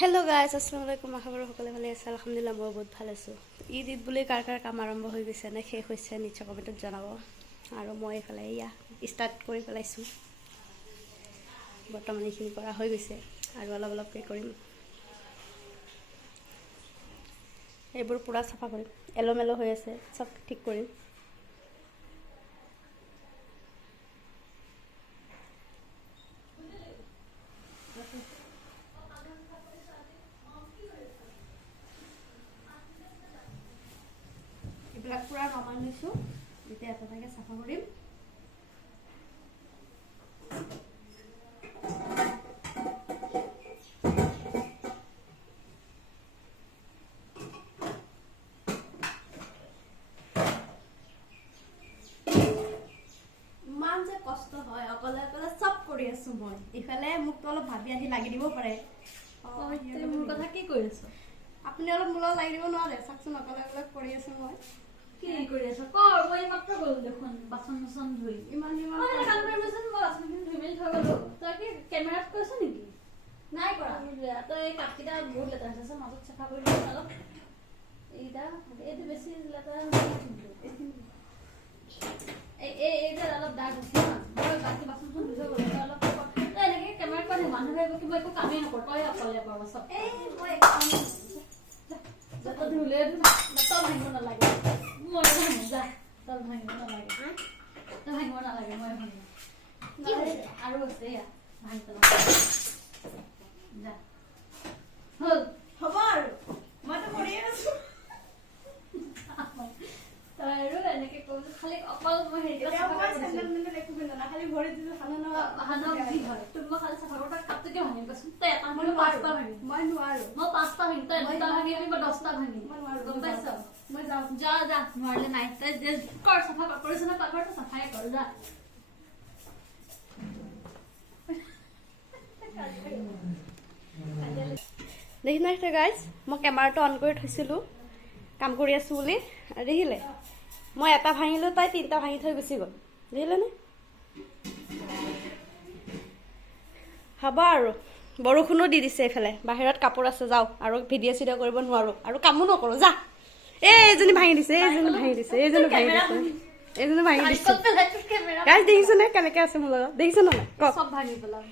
hello guys अस्सलाम वालेकुम खबर সকলে ভালে আছে আলহামদুলিল্লাহ মই বহুত ভালে আছো ঈদ ঈদ বুলি কাৰ কাম আৰম্ভ হৈ গৈছে নে শেষ হৈছে নিচে কমেন্টত জনাব আৰু মই এফালে ইয়া ষ্টাৰ্ট কৰি পেলাইছো বৰ্তমান এইখিনি কৰা হৈ গৈছে আৰু অলপ অলপ কে কৰিম এইবোৰ পুৰা সাফা কৰিম এলোমেলো হৈ আছে সব ঠিক কৰিম এইবিলাক পুৰা নমাই লৈছো এতিয়া এটাকে সাফা কৰিম মান যে কষ্ট হয় অকলে অকলে সব কৰি আছো মই ইফালে মোক তো অলপ ভাবি আহি লাগি দিব পাৰে তুমি মোৰ কথা কি কৰিছ আপুনি অলপ মুলা লাগি দিব নোৱাৰে সাকচোন অকলে অকলে কৰি আছো মই কি কৰি আছ কৰ মই মাত্ৰ গ'ল দেখোন বাচন বাচন ধুই ইমান মই কাম কৰিবচোন মই বাচনখিনি ধুই মেলি থৈ গ'লো তই কি কেমেৰাত কৈছ নেকি নাই কৰা তই এই কাপকেইটা বহুত লেতেৰা আছে মাজত চাফা কৰি দিম অলপ এইটা এইটো বেছি লেতেৰা এইটা অলপ দাগ আছে না মই বাকি বাচন ধুই থৈ গ'লো তই অলপ তই এনেকৈ কেমেৰাত কৈ মানুহ ভাবিব কিবা একো কামেই নকৰ তই অকলে কৰ চব এই মই যত ধুলে তই ভাঙিব নালাগে মই ভাঙো যা তই ভাঙিব নালাগে তই ভাঙিব নালাগে মই ভাঙিম কি হৈছে আৰু আছে ইয়া ভাঙি পেলাম যা হ'ল হ'ব আৰু মইতো কৰিয়ে আছো তই আৰু এনেকে ক'ব খালি অকল মই হেৰি এতিয়া মই চেণ্ডেল মেণ্ডেল একো পিন্ধা নাই খালি ভৰি দিছো হানত কি হয় তুমি মই খালি চাফা কৰোঁ কাপটো কিয় ভাঙিম কচোন তই এটা মই পাঁচটা ভাঙিম মই নোৱাৰো মই পাঁচটা ভাঙিম তই দুটা ভাঙিবি মই 10টা ভাঙিম মই নোৱাৰো গম পাইছ মই যাওঁ যা যা নোৱাৰিলে নাই তই কৰ চাফা কৰিছ না পাকৰটো চাফাই কৰ যা দেখি নাই গাইজ মই কেমেৰাটো অন কৰি থৈছিলো কাম কৰি আছো বুলি দেখিলে মই এটা ভাঙিলো তাই তিনটা ভাঙি থৈ গুচি গ'ল দেখিলে নে হ'ব আৰু বৰষুণো দি দিছে এইফালে বাহিৰত কাপোৰ আছে যাও আৰু ভিডিঅ' চিডিঅ' কৰিব নোৱাৰো আৰু কামো নকৰো যা এইজনী ভাঙি দিছে এইজনী ভাঙি দিছে এইজনী ভাঙি দিছে এইজনী ভাঙি দিছে গাইজ দেখিছেনে কেনেকে আছে মোৰ লগত দেখিছে নে ক সব ভাঙি পেলাম